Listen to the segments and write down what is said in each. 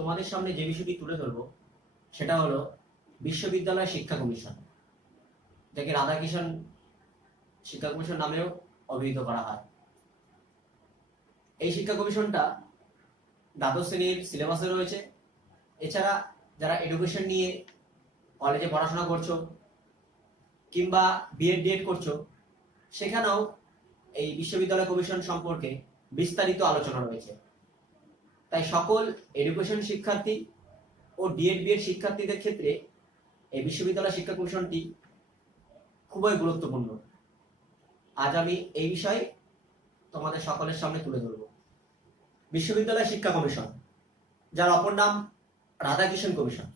তোমাদের সামনে যে বিষয়টি তুলে ধরবো সেটা হলো বিশ্ববিদ্যালয় শিক্ষা কমিশন, যাকে রাধাকিষাণ শিক্ষা কমিশন নামেও অভিহিত করা হয়। এই শিক্ষা কমিশনটা দ্বাদশ শ্রেণীর সিলেবাসে রয়েছে। এছাড়া যারা এডুকেশন নিয়ে কলেজে পড়াশোনা করছো কিংবা বিএড ডিএড করছো, সেখানেও এই বিশ্ববিদ্যালয় কমিশন সম্পর্কে বিস্তারিত আলোচনা রয়েছে। তাই সকল এডুকেশন শিক্ষার্থী ও ডিএড বিএড শিক্ষার্থীদের ক্ষেত্রে এই বিশ্ববিদ্যালয় শিক্ষা কমিশনটি খুবই গুরুত্বপূর্ণ। আজ আমি এই বিষয়ে তোমাদের সকলের সামনে তুলে ধরব। বিশ্ববিদ্যালয় শিক্ষা কমিশন, যার অপর নাম রাধাকিষাণ কমিশন।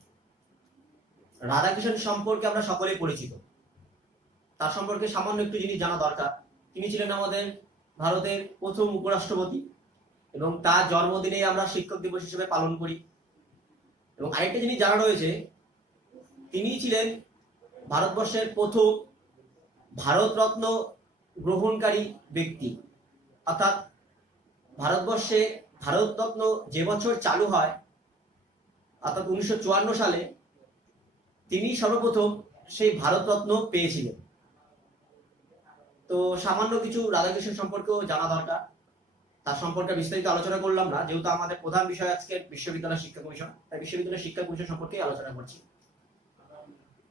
রাধাকিষাণ সম্পর্কে আমরা সকলেই পরিচিত। তার সম্পর্কে সামান্য একটু জিনিস জানা দরকার। তিনি ছিলেন আমাদের ভারতের প্রথম উপরাষ্ট্রপতি এবং তার জন্মদিনে আমরা শিক্ষক দিবস হিসেবে পালন করি। এবং আরেকটা জিনিস জানা রয়েছে, তিনি ছিলেন ভারতবর্ষের প্রথম ভারতরত্ন গ্রহণকারী ব্যক্তি। অর্থাৎ ভারতবর্ষে ভারতরত্ন যে বছর চালু হয়, অর্থাৎ 1954 সালে তিনি সর্বপ্রথম সেই ভারতরত্ন পেয়েছিলেন। তো সামান্য কিছু রাধাকিষাণ সম্পর্কেও জানা দরকার। তার সম্পর্কে বিস্তারিত আলোচনা করলাম না, যেহেতু আমাদের প্রধান বিষয় আজকে বিশ্ববিদ্যালয় শিক্ষা কমিশন, তাই বিশ্ববিদ্যালয় শিক্ষা কমিশন সম্পর্কে আলোচনা করছি।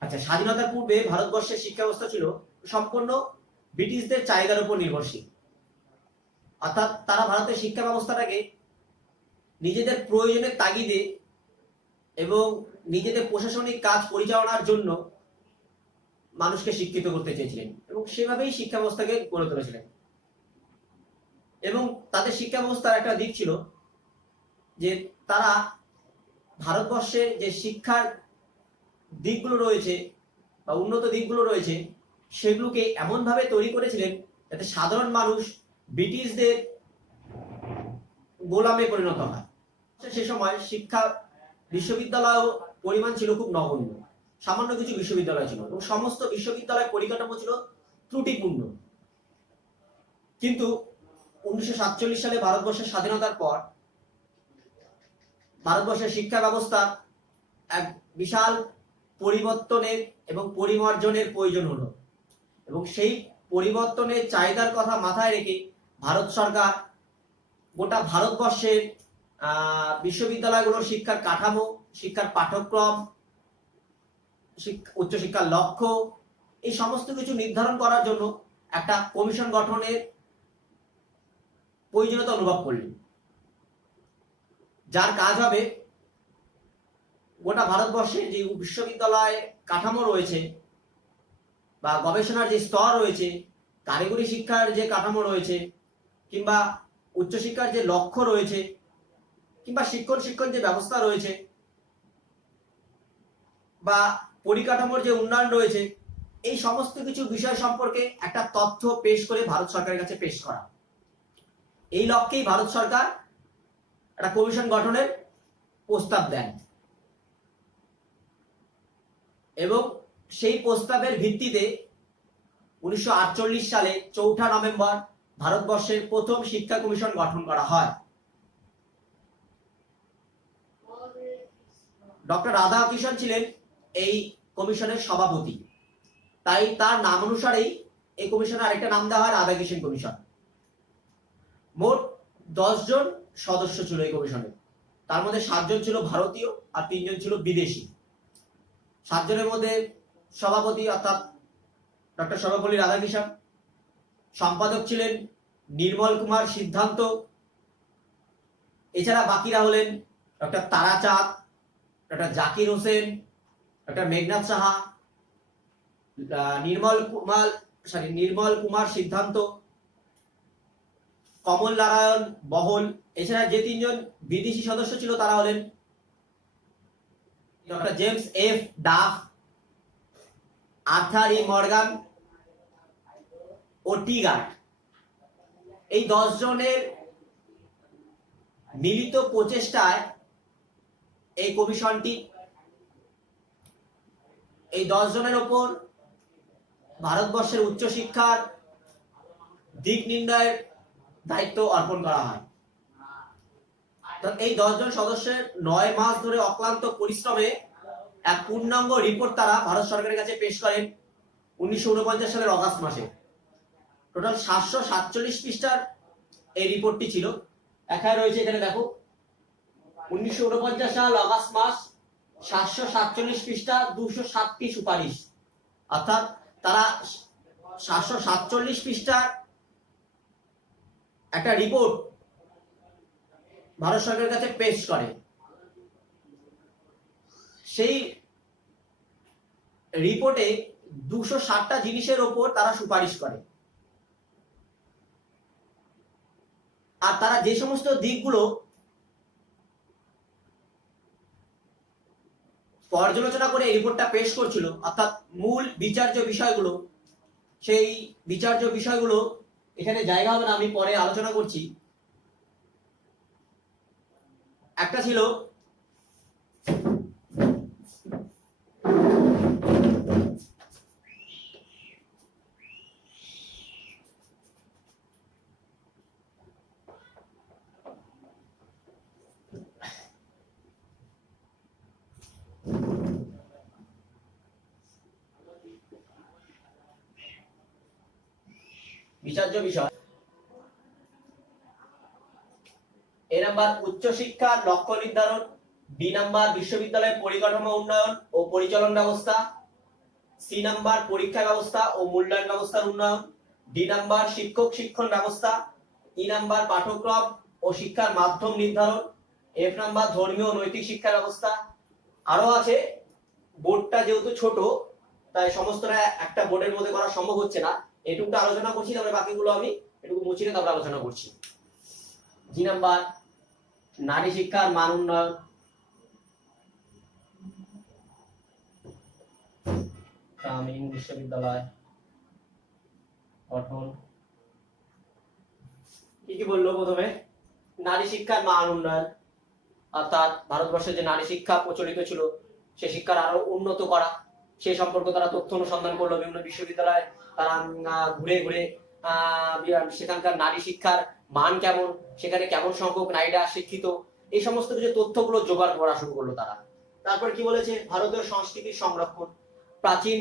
আচ্ছা, স্বাধীনতার পূর্বে ভারতবর্ষের শিক্ষা ব্যবস্থা ছিল সম্পূর্ণ ব্রিটিশদের চাহিদার উপর নির্ভরশীল। অর্থাৎ তারা ভারতের শিক্ষা ব্যবস্থাটাকে নিজেদের প্রয়োজনের তাগিদে এবং নিজেদের প্রশাসনিক কাজ পরিচালনার জন্য মানুষকে শিক্ষিত করতে চেয়েছিলেন এবং সেভাবেই শিক্ষা ব্যবস্থাকে গড়ে তুলেছিলেন। এবং তাদের শিক্ষা ব্যবস্থার একটা দিক ছিল যে তারা ভারতবর্ষের যে শিক্ষার দিকগুলো রয়েছে বা উন্নত দিকগুলো রয়েছে, সেগুলোকে এমনভাবে তৈরি করেছিলেন যাতে সাধারণ মানুষ ব্রিটিশদের গোলামে পরিণত হয়। সে সময় শিক্ষা বিশ্ববিদ্যালয় পরিমাণ ছিল খুব নগণ্য, সামান্য কিছু বিশ্ববিদ্যালয় ছিল এবং সমস্ত বিশ্ববিদ্যালয় পরিকাঠামো ছিল ত্রুটিপূর্ণ। কিন্তু 1947 সালে ভারতবর্ষের স্বাধীনতার পর ভারতবর্ষের শিক্ষা ব্যবস্থা এক বিশাল পরিবর্তনের এবং পরিমার্জনের প্রয়োজন হলো এবং সেই পরিবর্তনের চাহিদার কথা মাথায় রেখে ভারত সরকার গোটা ভারতবর্ষের বিশ্ববিদ্যালয়গুলোর শিক্ষার কাঠামো, শিক্ষার পাঠ্যক্রম, উচ্চশিক্ষার লক্ষ্য, এই সমস্ত কিছু নির্ধারণ করার জন্য একটা কমিশন গঠনের প্রয়োজনীয়তা অনুভব করলেন, যার কাজ হবে গোটা ভারতবর্ষে যে বিশ্ববিদ্যালয় কাঠামো রয়েছে বা গবেষণার যে স্তর রয়েছে, কারিগরি শিক্ষার যে কাঠামো রয়েছে কিংবা উচ্চশিক্ষার যে লক্ষ্য রয়েছে কিংবা শিক্ষণ যে ব্যবস্থা রয়েছে বা পরিকাঠামোর যে উন্নয়ন রয়েছে, এই সমস্ত কিছু বিষয় সম্পর্কে একটা তথ্য পেশ করে ভারত সরকারের কাছে পেশ করা। এই লক্ষ্যেই ভারত সরকার একটা কমিশন গঠনের প্রস্তাব দেন এবং সেই প্রস্তাবের ভিত্তিতে 1948 সালে 4 নভেম্বর ভারতবর্ষের প্রথম শিক্ষা কমিশন গঠন করা হয়। ডক্টর রাধাকিষাণ ছিলেন এই কমিশনের সভাপতি, তাই তার নাম অনুসারেই এই কমিশনের আরেকটা নাম দেওয়া হয় রাধাকিষাণ কমিশন। মোট 10 জন সদস্য ছিল এই কমিশনে, তার মধ্যে 7 জন ছিল ভারতীয় আর 3 জন ছিল বিদেশি। 7 জনের মধ্যে সভাপতি অর্থাৎ ডক্টর সর্বপল্লী রাধাকিষাণ, সম্পাদক ছিলেন নির্মল কুমার সিদ্ধান্ত, এছাড়া বাকিরা হলেন doctor Tarachand, doctor Zakir Hussain, doctor Meghnad Saha, Nirmal Kumar Siddhanta, Kamal Narayan বহল। এছাড়া যে 3 জন বিদেশি সদস্য ছিল তারা হলেন doctor James F Duff, Arthur E Morgan ও টিগার্ট। এই 10 জনের মিলিত প্রচেষ্টায় এই কমিশনটি এই 10 জনের ওপর ভারতবর্ষের উচ্চশিক্ষার দিক নির্ণয়ের দায়িত্ব অর্পণ করা হয়। এই 10 জন সদস্যের 9 মাস ধরে অক্লান্ত পরিশ্রমে এক পূর্ণাঙ্গ রিপোর্ট তারা ভারত সরকারের কাছে পেশ করেন 1949 সালের অগাস্ট মাসে। টোটাল 747 পৃষ্ঠার এই রিপোর্টটি ছিল। এখানে রয়েছে, এখানে দেখো 1949 সাল অগাস্ট মাস, 747 পৃষ্ঠা, 207টি সুপারিশ। অর্থাৎ তারা 747 পৃষ্ঠার একটা রিপোর্ট ভারত সরকারের কাছে পেশ করে। সেই রিপোর্টে 260টা জিনিসের ওপর তারা সুপারিশ করে। আর তারা যে সমস্ত দিকগুলো পর্যালোচনা করে এই রিপোর্টটা পেশ করছিল, অর্থাৎ মূল বিচার্য বিষয়গুলো, সেই বিচার্য বিষয়গুলো এখানে জায়গা হবে না, আমি পরে আলোচনা করছি। একটা ছিল বিচার্য বিষয়। এ নাম্বার উচ্চশিক্ষার লক্ষ্য নির্ধারণ, বি নাম্বার বিশ্ববিদ্যালয়ের পরিকাঠামো উন্নয়ন ও পরিচালন ব্যবস্থা, সি নাম্বার পরীক্ষা ব্যবস্থা ও মূল্যায়ন ব্যবস্থার উন্নয়ন, ডি নাম্বার শিক্ষক শিক্ষণ ব্যবস্থা, ই নাম্বার পাঠ্যক্রম ও শিক্ষার মাধ্যম নির্ধারণ, এফ নাম্বার ধর্মীয় ও নৈতিক শিক্ষা ব্যবস্থা। আরো আছে, বোর্ডটা যেহেতু ছোট তাই সমস্তটা একটা বোর্ডের মধ্যে করা সম্ভব হচ্ছে না, এটুকুটা আলোচনা করছি, তারপরে বাকিগুলো আমি এটুকু মুছিয়ে তারপরে আলোচনা করছি। জি নাম্বার নারী শিক্ষার মান উন্নয়ন, গ্রামীণ বিশ্ববিদ্যালয় গঠন। কি কি বললো প্রথমে? নারী শিক্ষার মান উন্নয়ন, অর্থাৎ ভারতবর্ষে যে নারী শিক্ষা প্রচলিত ছিল সে শিক্ষার আরো উন্নত করা, সে সম্পর্কে তারা তথ্য অনুসন্ধান করলো। বিভিন্ন বিশ্ববিদ্যালয়ে তারা ঘুরে ঘুরে সেখানকার নারী শিক্ষার মান কেমন, সেখানে কেমন সংখ্যক নারীরা শিক্ষিত, এই সমস্ত কিছু তথ্যগুলো জোগাড় করা শুরু করলো তারা। তারপর কি বলেছে? ভারতীয় সংস্কৃতির সংরক্ষণ, প্রাচীন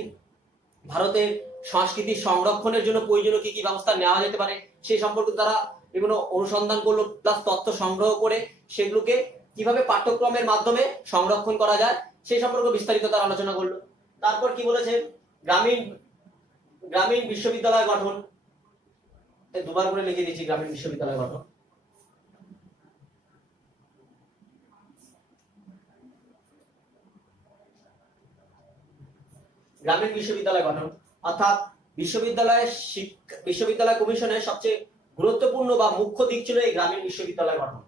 ভারতের সংস্কৃতির সংরক্ষণের জন্য প্রয়োজনীয় কি কি ব্যবস্থা নেওয়া যেতে পারে সেই সম্পর্কে তারা বিভিন্ন অনুসন্ধান করলো, প্লাস তথ্য সংগ্রহ করে সেগুলোকে কিভাবে পাঠ্যক্রমের মাধ্যমে সংরক্ষণ করা যায় সেই সম্পর্কে বিস্তারিত তারা আলোচনা করলো। তারপর কি বলেছে? গ্রামীণ বিশ্ববিদ্যালয় গঠন, দুবার করে লিখে দিয়েছি গ্রামীণ বিশ্ববিদ্যালয় গঠন। গ্রামীণ বিশ্ববিদ্যালয় গঠন অর্থাৎ বিশ্ববিদ্যালয় কমিশনের সবচেয়ে গুরুত্বপূর্ণ বা মুখ্য দিক ছিল এই গ্রামীণ বিশ্ববিদ্যালয় গঠন।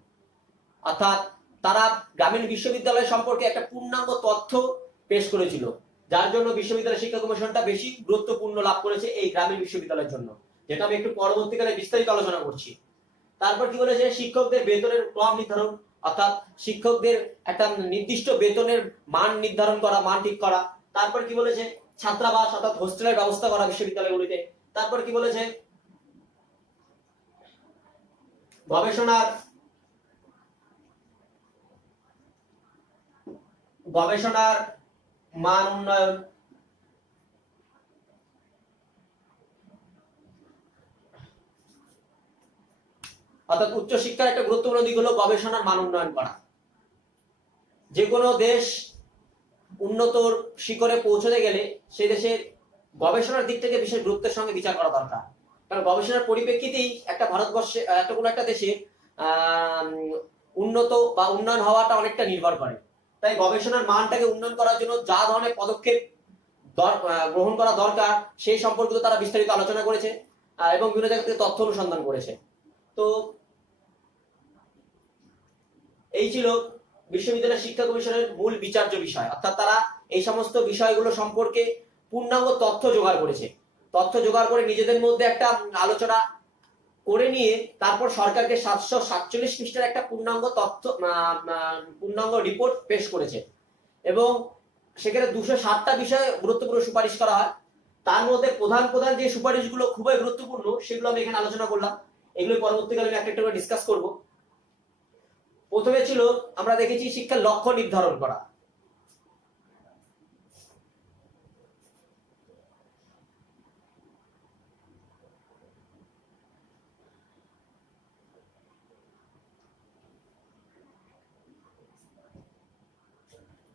অর্থাৎ তারা গ্রামীণ বিশ্ববিদ্যালয় সম্পর্কে একটা পূর্ণাঙ্গ তথ্য পেশ করেছিল, যার জন্য বিশ্ববিদ্যালয় শিক্ষা কমিশনটা বেশি গুরুত্বপূর্ণ লাভ করেছে এই গ্রামীণ বিশ্ববিদ্যালয়ের জন্য, যেটা আমি একটু পরবর্তীকালে বিস্তারিত আলোচনা করছি। তারপর কি বলেছে? শিক্ষকদের বেতনের ক্রম নির্ধারণ, অর্থাৎ শিক্ষকদের একটা নির্দিষ্ট বেতনের মান নির্ধারণ করা, মান ঠিক করা। তারপর কি বলেছে? ছাত্রাবাস অর্থাৎ হোস্টেলের ব্যবস্থা করা বিশ্ববিদ্যালয়গুলিতে। তারপর কি বলেছে? গবেষণার মান উন্নয়ন, অর্থাৎ উচ্চশিক্ষার একটা গুরুত্বপূর্ণ দিক হলো গবেষণার মান উন্নয়ন করা। যে কোনো দেশ উন্নত শিখরে পৌঁছতে গেলে সেই দেশের গবেষণার দিক থেকে বিশেষ গুরুত্বের সঙ্গে বিচার করা দরকার, কারণ গবেষণার পরিপ্রেক্ষিতেই একটা ভারতবর্ষে কোনো একটা দেশে উন্নত বা উন্নয়ন হওয়াটা অনেকটা নির্ভর করে। তাই গবেষণার মানটাকে উন্নয়ন করার জন্য যা ধরনের পদক্ষেপ গ্রহণ করা দরকার সেই সম্পর্কিত তারা বিস্তারিত আলোচনা করেছে এবং বিভিন্ন জায়গা থেকে তথ্য অনুসন্ধান করেছে। তো এই ছিল বিশ্ববিদ্যালয় শিক্ষা কমিশনের মূল বিচার্য বিষয়, অর্থাৎ তারা এই সমস্ত বিষয়গুলো সম্পর্কে পূর্ণাঙ্গ তথ্য জোগাড় করেছে। তথ্য জোগাড় করে নিজেদের মধ্যে একটা আলোচনা করে নিয়ে তারপর সরকারকে 747 পৃষ্ঠার একটা পূর্ণাঙ্গ রিপোর্ট পেশ করেছে এবং সেখানে 260টা বিষয়ে গুরুত্বপূর্ণ সুপারিশ করা হয়। তার মধ্যে প্রধান প্রধান যে সুপারিশগুলো খুবই গুরুত্বপূর্ণ সেগুলো আমি এখানে আলোচনা করলাম, এগুলো পরবর্তীকালে আমি একটা একটা করে ডিসকাস করব। প্রথমে ছিল আমরা দেখেছি শিক্ষার লক্ষ্য নির্ধারণ করা।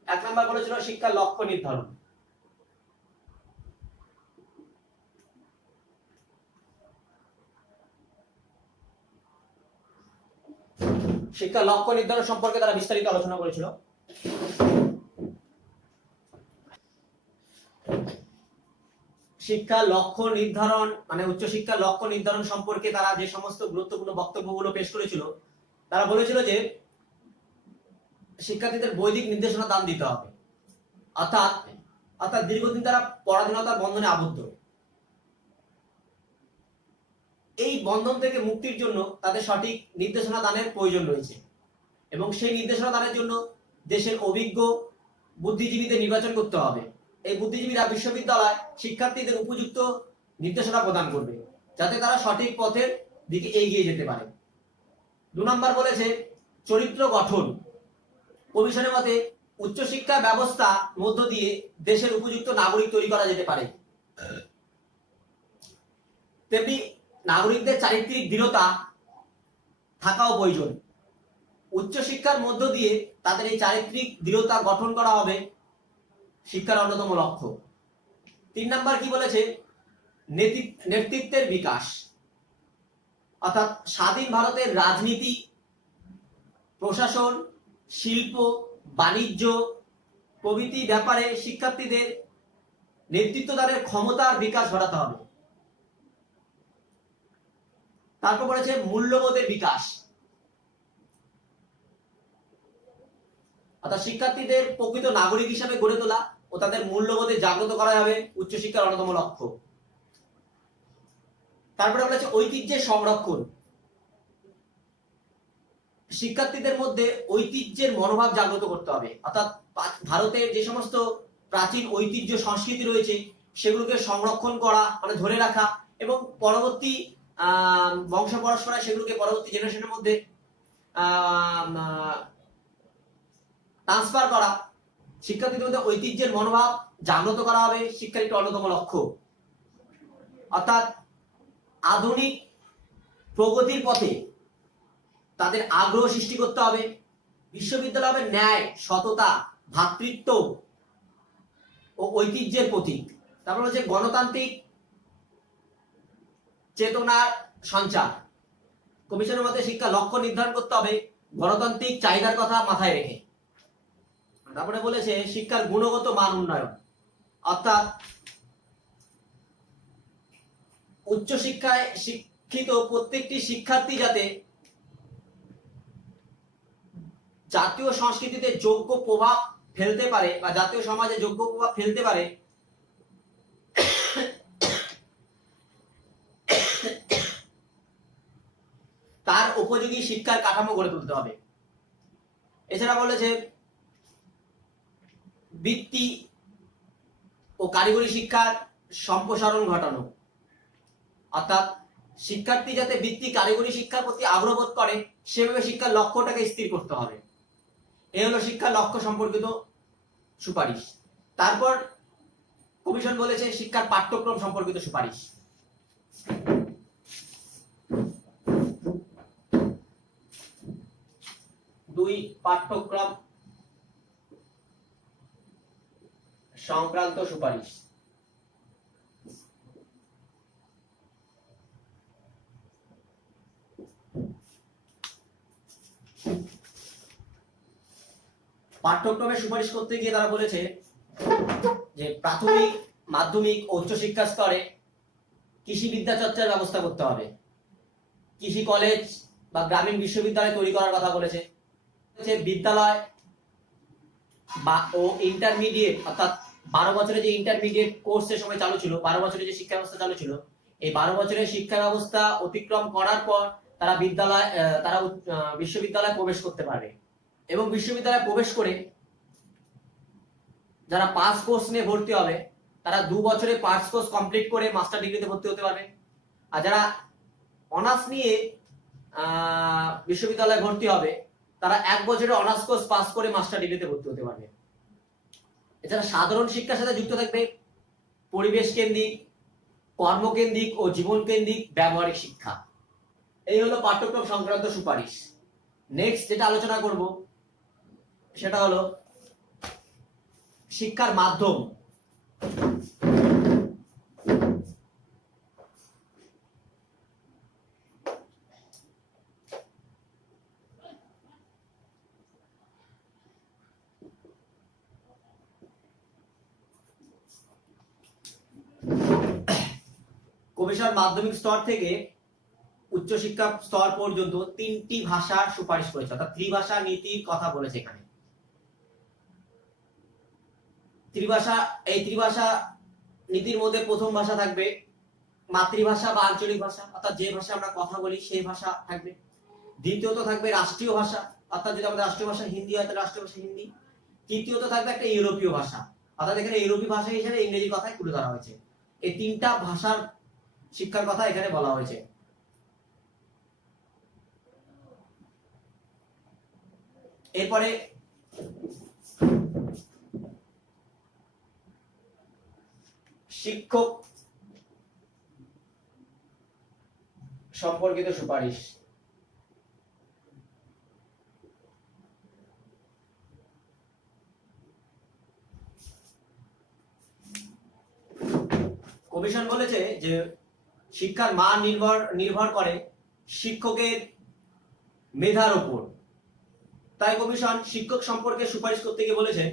এক নাম্বার বলেছিল শিক্ষার লক্ষ্য নির্ধারণ। শিক্ষার লক্ষ্য নির্ধারণ সম্পর্কে তারা বিস্তারিত আলোচনা করেছিল। শিক্ষার লক্ষ্য নির্ধারণ মানে উচ্চশিক্ষার লক্ষ্য নির্ধারণ সম্পর্কে তারা যে সমস্ত গুরুত্বপূর্ণ বক্তব্যগুলো পেশ করেছিল, তারা বলেছিল যে শিক্ষার্থীদের বৈদিক নির্দেশনা দান দিতে হবে, অর্থাৎ অর্থাৎ দীর্ঘদিন তারা পরাধীনতার বন্ধনে আবদ্ধ। এই বন্ধন থেকে মুক্তির জন্য তাদের সঠিক নির্দেশনা দানের প্রয়োজন রয়েছে এবং সেই নির্দেশনা দানের জন্য দেশের অভিজ্ঞ বুদ্ধিজীবীদের নির্বাচন করতে হবে। এই বুদ্ধিজীবীরা বিশ্ববিদ্যালয় শিক্ষার্থীদের উপযুক্ত নির্দেশনা প্রদান করবে যাতে তারা সঠিক পথের দিকে এগিয়ে যেতে পারে। 2 নম্বর বলেছে চরিত্র গঠন। কমিশনের মতে উচ্চশিক্ষা ব্যবস্থা মধ্য দিয়ে দেশের উপযুক্ত নাগরিক তৈরি করা যেতে পারে। তেমনি নাগরিকদের চারিত্রিক দৃঢ়তা থাকাও প্রয়োজন। উচ্চশিক্ষার মধ্য দিয়ে তাদের এই চারিত্রিক দৃঢ়তা গঠন করা হবে শিক্ষার অন্যতম লক্ষ্য। 3 নম্বর কি বলেছে নেতৃত্বের বিকাশ, অর্থাৎ স্বাধীন ভারতের রাজনীতি, প্রশাসন, শিল্প, বাণিজ্য প্রভৃতি ব্যাপারে শিক্ষার্থীদের নেতৃত্বদানের ক্ষমতার বিকাশ ঘটাতে হবে। তারপর বলেছে মূল্যবোধের বিকাশ, অর্থাৎ শিক্ষার্থীদের প্রকৃত নাগরিক হিসাবে গড়ে তোলা ও তাদের মূল্যবোধে জাগ্রত করা হবে উচ্চশিক্ষার অন্যতম লক্ষ্য। তারপরে বলেছে ঐতিহ্যের সংরক্ষণ। শিক্ষার্থীদের মধ্যে ঐতিহ্যের মনোভাব জাগ্রত করতে হবে, অর্থাৎ ভারতের যে সমস্ত প্রাচীন ঐতিহ্য সংস্কৃতি রয়েছে সেগুলোকে সংরক্ষণ করা মানে ধরে রাখা এবং পরবর্তী বংশ পরম্পরায় সেগুলোকে পরবর্তী জেনারেশনের মধ্যে ট্রান্সফার করা। শিক্ষার্থীদের মধ্যে ঐতিহ্যের মনোভাব জাগ্রত করা হবে শিক্ষার একটি অন্যতম লক্ষ্য। অর্থাৎ আধুনিক প্রগতির পথে তাদের আগ্রহ সৃষ্টি করতে হবে। বিশ্ববিদ্যালয় হবে ন্যায়, সততা, ভ্রাতৃত্ব ও ঐতিহ্যের প্রতীক। তারপর হচ্ছে গণতান্ত্রিক চেতনার সঞ্চার। কমিশনের মতে শিক্ষা লক্ষ্য নির্ধারণ করতে হবে গণতান্ত্রিক চাহিদার কথা মাথায় রেখে। তারপরে বলেছে শিক্ষার গুণগত মান উন্নয়ন, অর্থাৎ উচ্চশিক্ষায় শিক্ষিত প্রত্যেকটি শিক্ষার্থী যাতে জাতীয় সংস্কৃতিতে যোগ্য প্রভাব ফেলতে পারে বা জাতীয় সমাজে যোগ্য প্রভাব ফেলতে পারে তার উপযোগী শিক্ষার কাঠামো গড়ে তুলতে হবে। এছাড়া বলেছে বৃত্তি ও কারিগরি শিক্ষার সম্প্রসারণ ঘটানো, অর্থাৎ শিক্ষার্থী যাতে বৃত্তি কারিগরি শিক্ষার প্রতি আগ্রহ বোধ করে সেভাবে শিক্ষার লক্ষ্যটাকে স্থির করতে হবে। এই হলো শিক্ষার লক্ষ্য সম্পর্কিত সুপারিশ। তারপর কমিশন বলেছে শিক্ষার পাঠ্যক্রম সম্পর্কিত সুপারিশ। পাঠ্যক্রম সংক্রান্ত সুপারিশ। পাঠ্যক্রমের সুপারিশ করতে গিয়ে তারা বলেছে যে প্রাথমিক, মাধ্যমিক ও উচ্চশিক্ষা স্তরে কৃষি বিদ্যা চর্চার ব্যবস্থা করতে হবে। কৃষি কলেজ বা গ্রামীণ বিশ্ববিদ্যালয় তৈরি করার কথা বলেছে। বিদ্যালয় বা ও ইন্টারমিডিয়েট, অর্থাৎ 12 বছরের যে ইন্টারমিডিয়েট কোর্সের সময় চালু ছিল, 12 বছরের যে শিক্ষা ব্যবস্থা চালু ছিল, এই 12 বছরের শিক্ষা ব্যবস্থা অতিক্রম করার পর তারা বিশ্ববিদ্যালয়ে প্রবেশ করতে পারবে এবং বিশ্ববিদ্যালয়ে প্রবেশ করে যারা পাস কোর্স নিয়ে ভর্তি হবে তারা 2 বছরে পাস কোর্স কমপ্লিট করে মাস্টার ডিগ্রিতে ভর্তি হতে পারবে। আর যারা অনার্স নিয়ে বিশ্ববিদ্যালয়ে ভর্তি হবে তারা 1 বছরের অনার্স কোর্স পাস করে মাস্টার ডিগ্রিতে ভর্তি হতে পারবে। এছাড়া সাধারণ শিক্ষার সাথে যুক্ত থাকবে পরিবেশ কেন্দ্রিক, কর্মকেন্দ্রিক ও জীবন কেন্দ্রিক ব্যবহারিক শিক্ষা। এই হলো পাঠ্যক্রম সংক্রান্ত সুপারিশ। নেক্সট যেটা আলোচনা করব সেটা হলো শিক্ষার মাধ্যম। কমিশন মাধ্যমিক স্তর থেকে উচ্চশিক্ষা স্তর পর্যন্ত 3টি ভাষার সুপারিশ করেছে, অর্থাৎ ত্রিভাষা নীতির কথা বলেছে এখানে। এই ত্রিভাষা নীতির মধ্যে প্রথম ভাষা থাকবে মাতৃভাষা বা আঞ্চলিক ভাষা, অর্থাৎ যে ভাষা আমরা কথা বলি সেই ভাষা থাকবে। দ্বিতীয়ত থাকবে রাষ্ট্রীয় ভাষা, অর্থাৎ যদি আমাদের রাষ্ট্রীয় ভাষা হিন্দি হয় তাহলে রাষ্ট্রীয় ভাষা হিন্দি। তৃতীয়ত থাকবে একটা ইউরোপীয় ভাষা, অর্থাৎ এখানে ইউরোপীয় ভাষা হিসেবে ইংরেজির কথাই তুলে ধরা হয়েছে। এই 3টা ভাষার শিক্ষার কথা এখানে বলা হয়েছে। এরপরে শিক্ষক সম্পর্কিত সুপারিশ। কমিশন বলেছে যে শিক্ষার মান নির্ভর করে শিক্ষকের মেধার উপর। তাই কমিশন শিক্ষক সম্পর্কে সুপারিশ করতে গিয়ে বলেছে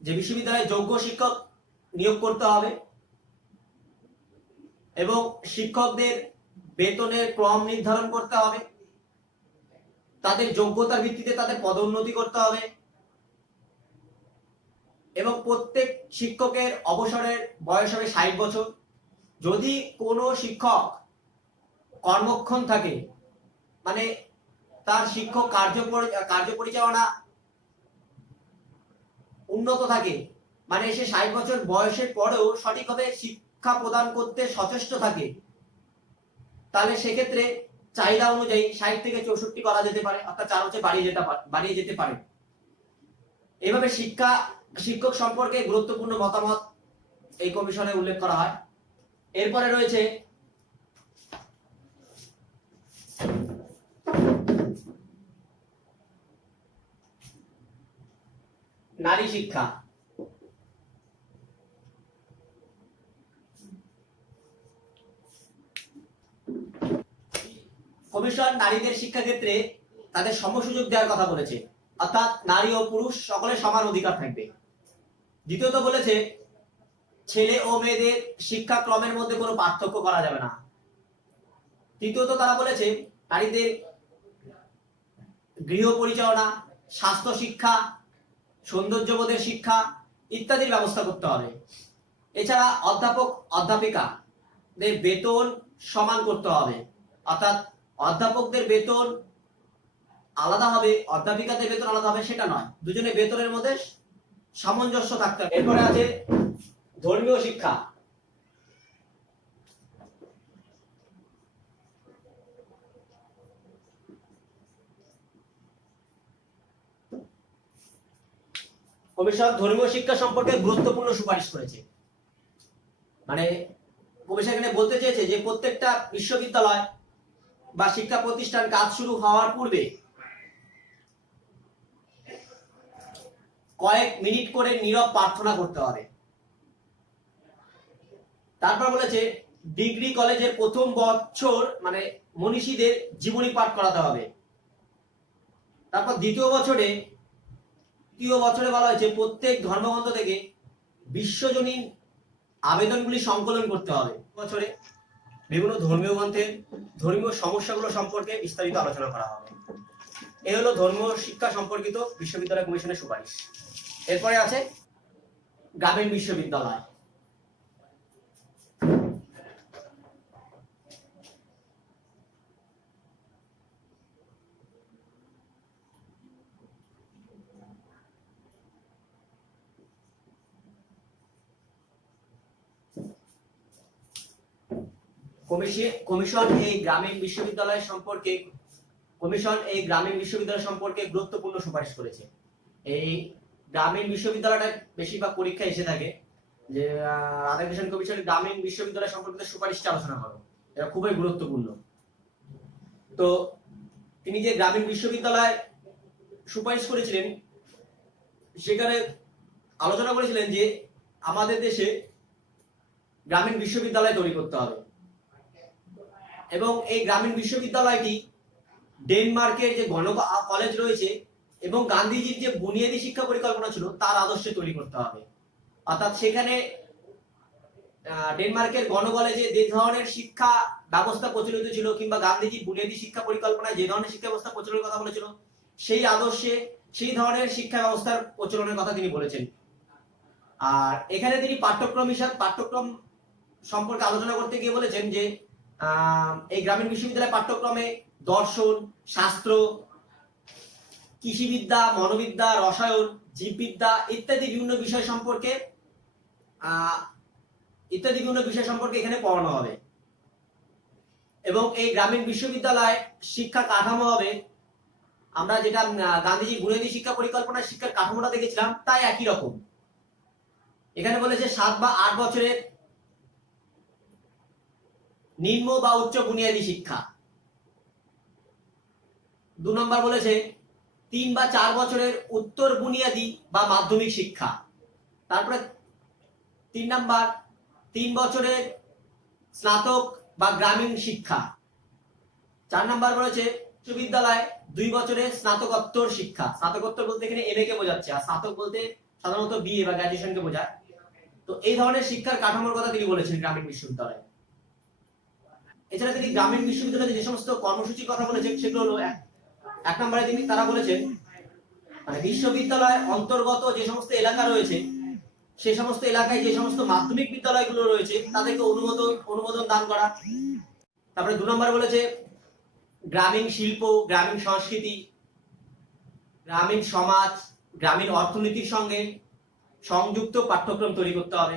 যে বিশ্ববিদ্যালয়ে যোগ্য শিক্ষক নিয়োগ করতে হবে এবং শিক্ষকদের বেতনের ক্রম নির্ধারণ করতে হবে, তাদের যোগ্যতার ভিত্তিতে তাদের পদোন্নতি করতে হবে এবং প্রত্যেক শিক্ষকের অবসরের বয়স হবে 60 বছর। যদি কোনো শিক্ষক কর্মক্ষম থাকে, মানে তার শিক্ষক কার্য পরিচালনা উন্নত থাকে, মানে সে 60 বছর বয়সের পরেও সঠিকভাবে শিক্ষা প্রদান করতে সচেষ্ট থাকে, তাহলে সেক্ষেত্রে চাহিদা অনুযায়ী 60 থেকে 64 করা যেতে পারে, অর্থাৎ 4 বছর বাড়িয়ে যেতে পারে। এইভাবে শিক্ষক সম্পর্কে গুরুত্বপূর্ণ মতামত এই কমিশনে উল্লেখ করা হয়। এরপরে রয়েছে নারী শিক্ষা। কমিশন নারীদের শিক্ষাক্ষেত্রে তাদের সমসুযোগ দেওয়ার কথা বলেছে, অর্থাৎ নারী ও পুরুষ সকলের সমান অধিকার থাকবে। দ্বিতীয়ত বলেছে ছেলে ও মেয়েদের শিক্ষাক্রমের মধ্যে কোনো পার্থক্য করা যাবে না। তৃতীয়ত তারা বলেছে নারীদের গৃহ পরিচালনা, স্বাস্থ্য শিক্ষা, সৌন্দর্যবোধের শিক্ষা ইত্যাদির ব্যবস্থা করতে হবে। এছাড়া অধ্যাপিকাদের বেতন সমান করতে হবে, অর্থাৎ অধ্যাপকদের বেতন আলাদা হবে, অধ্যাপিকাদের বেতন আলাদা হবে সেটা নয়, দুজনের বেতনের মধ্যে সামঞ্জস্য থাকতে হবে। এরপরে আছে ধর্মীয় শিক্ষা। কমিশন ধর্মীয় শিক্ষা সম্পর্কে গুরুত্বপূর্ণ সুপারিশ করেছে। মানে কমিশন এখানে বলতে চেয়েছে যে প্রত্যেকটা বিশ্ববিদ্যালয় বা শিক্ষা প্রতিষ্ঠান কাজ শুরু হওয়ার পূর্বে কয়েক মিনিট করে নীরব প্রার্থনা করতে হবে। তারপর বলেছে ডিগ্রি কলেজের প্রথম বছর মানে মনীষীদের জীবনী পাঠ করাতে হবে। তারপর তৃতীয় বছরে বলা হয়েছে প্রত্যেক ধর্মগ্রন্থ থেকে বিশ্বজনীন আবেদনগুলি সংকলন করতে হবে। বছরে বিভিন্ন ধর্মীয় গ্রন্থের ধর্মীয় সমস্যাগুলো সম্পর্কে বিস্তারিত আলোচনা করা হবে। এই হলো ধর্মীয় শিক্ষা সম্পর্কিত বিশ্ববিদ্যালয় কমিশনের সুপারিশ। এরপরে আছে গ্রামীণ বিশ্ববিদ্যালয়। কমিশন এই গ্রামীণ বিশ্ববিদ্যালয় সম্পর্কে কমিশন এই গ্রামীণ বিশ্ববিদ্যালয় সম্পর্কে গুরুত্বপূর্ণ সুপারিশ করেছে। এই গ্রামীণ বিশ্ববিদ্যালয়টা বেশিরভাগ পরীক্ষায় এসে থাকে যে রাধাকৃষ্ণ কমিশন গ্রামীণ বিশ্ববিদ্যালয় সম্পর্কিত সুপারিশটা আলোচনা করো, এটা খুবই গুরুত্বপূর্ণ। তো তিনি যে গ্রামীণ বিশ্ববিদ্যালয় সুপারিশ করেছিলেন সেখানে আলোচনা করেছিলেন যে আমাদের দেশে গ্রামীণ বিশ্ববিদ্যালয় তৈরি করতে হবে এবং এই গ্রামীণ বিশ্ববিদ্যালয়টি ডেনমার্কের যে গণ কলেজ রয়েছে এবং গান্ধীজির যে বুনিয়াদী শিক্ষা পরিকল্পনা ছিল তার আদর্শে তৈরি করতে হবে। অর্থাৎ সেখানে ডেনমার্কের গণ কলেজে যে ধরনের শিক্ষা ব্যবস্থা প্রচলিত ছিল কিংবা গান্ধীজির বুনিয়াদী শিক্ষা পরিকল্পনায় যে ধরনের শিক্ষা ব্যবস্থা প্রচলনের কথা বলেছিল সেই আদর্শে সেই ধরনের শিক্ষা ব্যবস্থার প্রচলনের কথা তিনি বলেছেন। আর এখানে তিনি পাঠ্যক্রম সম্পর্কে আলোচনা করতে গিয়ে বলেছেন যে এই গ্রামীণ বিশ্ববিদ্যালয় পাঠ্যক্রমে দর্শন, শাস্ত্র, কৃষিবিদ্যা, মনোবিদ্যা, রসায়ন, জীববিদ্যা ইত্যাদি বিভিন্ন বিষয় সম্পর্কে এখানে পড়ানো হবে এবং এই গ্রামীণ বিশ্ববিদ্যালয় শিক্ষা কাঠামো হবে আমরা যেটা গান্ধীজি বুনিয়াদী শিক্ষা পরিকল্পনার শিক্ষার কাঠামোটা দেখেছিলাম তাই একই রকম। এখানে বলেছে 7 বা 8 বছরের নিম্ন বা উচ্চ বুনিয়াদী শিক্ষা। 2 নম্বর বলেছে 3 বা 4 বছরের উত্তর বুনিয়াদী বা মাধ্যমিক শিক্ষা। তারপরে 3 নম্বর 3 বছরের স্নাতক বা গ্রামীণ শিক্ষা। 4 নম্বর বলেছে বিশ্ববিদ্যালয় 2 বছরের স্নাতকোত্তর শিক্ষা। স্নাতকোত্তর বলতে এখানে এমএ কে বোঝাচ্ছে, আর স্নাতক বলতে সাধারণত বিএ বা গ্র্যাজুয়েশনকে বোঝায়। তো এই ধরনের শিক্ষার কাঠামোর কথা তিনি বলেছেন গ্রামীণ বিশ্ববিদ্যালয়ে। এছাড়া তিনি গ্রামীণ বিশ্ববিদ্যালয়ে যে সমস্ত কর্মসূচির কথা বলেছেন সেগুলো হলো 1 নম্বরে তারা বলেছেন মানে বিশ্ববিদ্যালয়ের অন্তর্গত যে সমস্ত এলাকা রয়েছে সেই সমস্ত এলাকায় যে সমস্ত মাধ্যমিক বিদ্যালয়গুলো রয়েছে তাদেরকে অনুমোদন দান করা। তারপরে 2 নম্বর বলেছে গ্রামীণ শিল্প, গ্রামীণ সংস্কৃতি, গ্রামীণ সমাজ, গ্রামীণ অর্থনীতির সঙ্গে সংযুক্ত পাঠ্যক্রম তৈরি করতে হবে।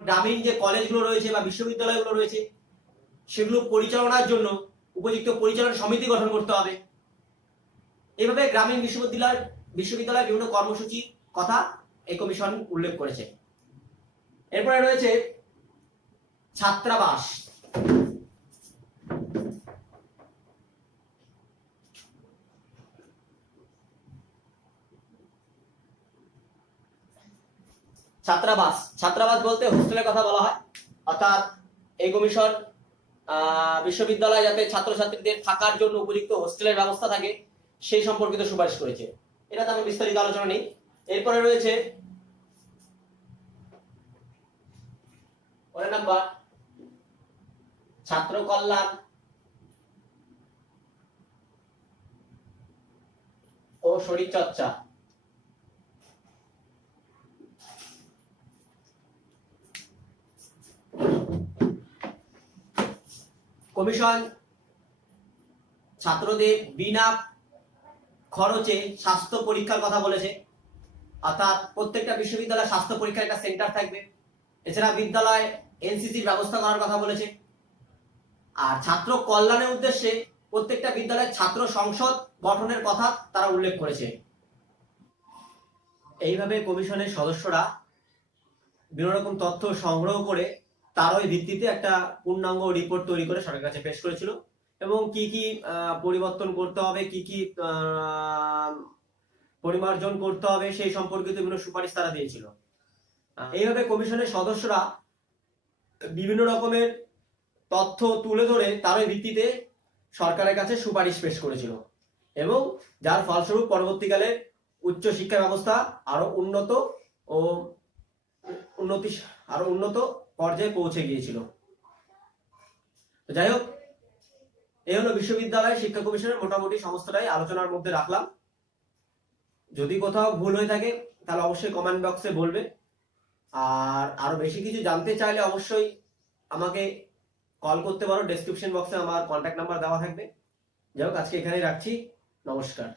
গ্রামীণ যে কলেজগুলো রয়েছে বা বিশ্ববিদ্যালয়গুলো রয়েছে সেগুলো পরিচালনার জন্য উপযুক্ত পরিচালনা সমিতি গঠন করতে হবে। এইভাবে গ্রামীণ বিশ্ববিদ্যালয়ের বিভিন্ন কর্মসূচির কথা এই কমিশন উল্লেখ করেছে। এরপরে রয়েছে ছাত্রাবাস। ছাত্রাবাস বলতে হোস্টেলের কথা বলা হয়। অর্থাৎ এই কমিশন বিশ্ববিদ্যালয়ে যাতে ছাত্রছাত্রীদের থাকার জন্য উপযুক্ত হোস্টেলের ব্যবস্থা থাকে সেই সম্পর্কিত সুপারিশ করেছে। এটা তেমন বিস্তারিত আলোচনা নেই। এরপরে রয়েছে 9 নম্বর ছাত্র কল্যাণ ও শরীরচর্চা। কমিশন ছাত্রদের বিনা খরচে স্বাস্থ্য পরীক্ষার কথা বলেছে। অর্থাৎ প্রত্যেকটা বিশ্ববিদ্যালয়ে স্বাস্থ্য পরীক্ষার একটা সেন্টার থাকবে। এছাড়া বিদ্যালয়ে এনসিসির ব্যবস্থা করার কথা বলেছে। আর ছাত্র কল্যাণের উদ্দেশ্যে প্রত্যেকটা বিদ্যালয়ে ছাত্র সংসদ গঠনের কথা তারা উল্লেখ করেছে। এইভাবে কমিশনের সদস্যরা বিভিন্ন রকম তথ্য সংগ্রহ করে তারই ভিত্তিতে একটা পূর্ণাঙ্গ রিপোর্ট তৈরি করে সরকারের কাছে পেশ করেছিল এবং কি কি পরিবর্তন করতে হবে, কি কি পরিমার্জন করতে হবে সেই সম্পর্কিত বিভিন্ন সুপারিশ তারা দিয়েছিল। এইভাবে কমিশনের সদস্যরা বিভিন্ন রকমের তথ্য তুলে ধরে তারই ভিত্তিতে সরকারের কাছে সুপারিশ পেশ করেছিল এবং যার ফলস্বরূপ পরবর্তীকালে উচ্চ শিক্ষা ব্যবস্থা আরো উন্নত পর্যায়ে পৌঁছে গিয়েছিল। যাই হোক, এই হলো বিশ্ববিদ্যালয় শিক্ষা কমিশনের মোটামুটি সমস্তটাই আলোচনার মধ্যে রাখলাম। যদি কোথাও ভুল হয়ে থাকে তাহলে অবশ্যই কমেন্ট বক্সে বলবে। আর আরো বেশি কিছু জানতে চাইলে অবশ্যই আমাকে কল করতে পারো। ডেসক্রিপশন বক্সে আমার কন্ট্যাক্ট নাম্বার দেওয়া থাকবে। যাই হোক, আজকে এখানেই রাখছি। নমস্কার।